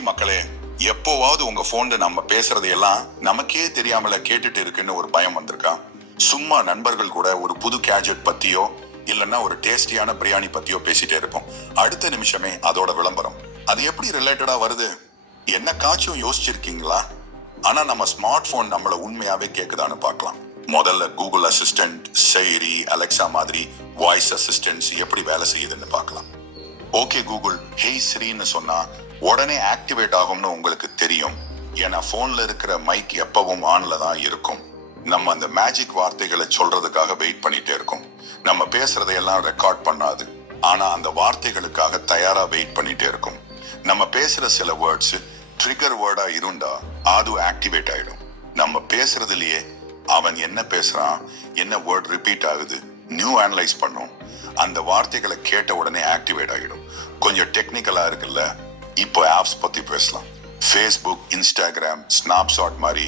Hey மக்களே எப்போவாவது உங்க போன்ல நம்ம பேசுறதையெல்லாம் எல்லாம் நமக்கே தெரியாமல கேட்டுட்டு இருக்குன்னு ஒரு பயம் வந்திருக்கா? சும்மா நண்பர்கள் கூட ஒரு புது கேஜெட் பத்தியோ இல்லைன்னா ஒரு டேஸ்டியான பிரியாணி பத்தியோ பேசிட்டே இருப்போம். அடுத்த நிமிஷமே அதோட விளம்பரம். அது எப்படி ரிலேட்டடா வருது? என்ன காச்சும் யோசிச்சிருக்கீங்களா? ஆனா நம்ம ஸ்மார்ட் போன் நம்மள உண்மையாவே கேக்குதான்னு பார்க்கலாம். முதல்ல கூகுள் அசிஸ்டன்ட் செயரி அலெக்சா மாதிரி வாய்ஸ் அசிஸ்டன்ஸ் எப்படி வேலை செய்யுதுன்னு பார்க்கலாம். ஓகே கூகுள் ஹேய் ஸ்ரீன்னு சொன்னா உடனே ஆக்டிவேட் ஆகும்னு உங்களுக்கு தெரியும். ஏன்னா போன்ல இருக்கிற மைக் எப்பவும் ஆன்ல தான் இருக்கும். நம்ம அந்த மேஜிக் வார்த்தைகளை சொல்றதுக்காக வெயிட் பண்ணிட்டே இருக்கோம். நம்ம பேசுறதையெல்லாம் ரெக்கார்ட் பண்ணாது. ஆனா அந்த வார்த்தைகளுக்காக தயாரா வெயிட் பண்ணிட்டே இருக்கும். நம்ம பேசுற சில வேர்ட்ஸ் ட்ரிகர் வேர்டா இருந்தா அது ஆக்டிவேட் ஆயிடும். நம்ம பேசுறதுலயே அவன் என்ன பேசுறான் என்ன வேர்ட் ரிப்பீட் ஆகுது நியூ அனலைஸ் பண்ணும். அந்த வார்த்தைகளை கேட்ட உடனே ஆக்டிவேட் ஆகிடும். கொஞ்சம் டெக்னிக்கலா இருக்குல்ல? இப்போ ஆப்ஸ் பத்தி பேசலாம். ஃபேஸ்புக் இன்ஸ்டாகிராம் ஸ்னாப்ஷாட் மாதிரி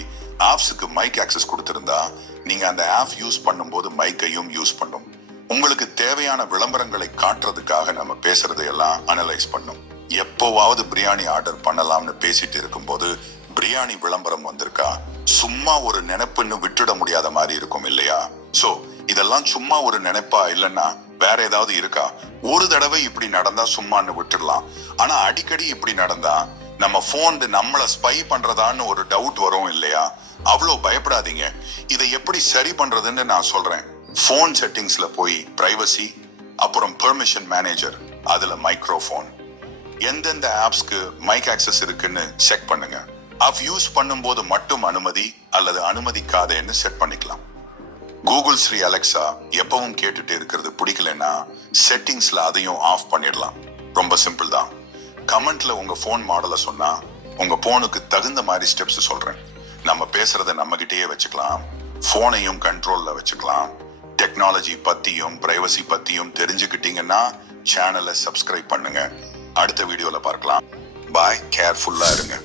ஆப்ஸுக்கு மைக் ஆக்சஸ் கொடுத்துருந்தா நீங்க அந்த ஆப் யூஸ் பண்ணும்போது மைக்கையும் யூஸ் பண்ணும். உங்களுக்கு தேவையான விளம்பரங்களை காட்டுறதுக்காக நம்ம பேசுறதை எல்லாம் அனலைஸ் பண்ணும். எப்போவாவது பிரியாணி ஆர்டர் பண்ணலாம்னு பேசிட்டு இருக்கும்போது பிரியாணி விளம்பரம் வந்திருக்கா? சும்மா ஒரு நினைப்புன்னு விட்டுட முடியாத மாதிரி இருக்கும் இல்லையா? சோ இதெல்லாம் சும்மா ஒரு நினைப்பா இல்லைன்னா வேற ஏதாவது இருக்கா? ஒரு தடவை இப்படி நடந்தா சும்மான்னு விட்டுடலாம். ஆனா அடிக்கடி இப்படி நடந்தா நம்ம போன் நம்மள ஸ்பை பண்றதான்னு ஒரு டவுட் வரும் இல்லையா? அவ்வளோ பயப்படாதீங்க. இதை எப்படி சரி பண்றதுன்னு நான் சொல்றேன். போன் செட்டிங்ஸ்ல போய் பிரைவசி அப்புறம் பெர்மிஷன் மேனேஜர் அதுல மைக்ரோஃபோன் எந்தெந்த ஆப்ஸ்க்கு மைக் ஆக்சஸ் இருக்குன்னு செக் பண்ணுங்க. ஆப் யூஸ் பண்ணும்போது மட்டும் அனுமதி அல்லது அனுமதிக்காதேன்னு செட் பண்ணிக்கலாம். கூகுள் ஸ்ரீ அலெக்சா எப்பவும் கேட்டுட்டு இருக்கிறது பிடிக்கலன்னா செட்டிங்ஸ்ல அதையும் ஆஃப் பண்ணிடலாம். ரொம்ப சிம்பிள் தான். கமெண்ட்ல உங்க ஃபோன் மாடலை சொன்னா உங்க போனுக்கு தகுந்த மாதிரி ஸ்டெப்ஸ் சொல்றேன். நம்ம பேசுறத நம்ம கிட்டேயே வச்சுக்கலாம். போனையும் கண்ட்ரோல்ல வச்சுக்கலாம். டெக்னாலஜி பத்தியும் பிரைவசி பத்தியும் தெரிஞ்சுக்கிட்டீங்கன்னா சேனலை சப்ஸ்கிரைப் பண்ணுங்க. அடுத்த வீடியோல பார்க்கலாம். பாய் கேர்ஃபுல்லா இருங்க.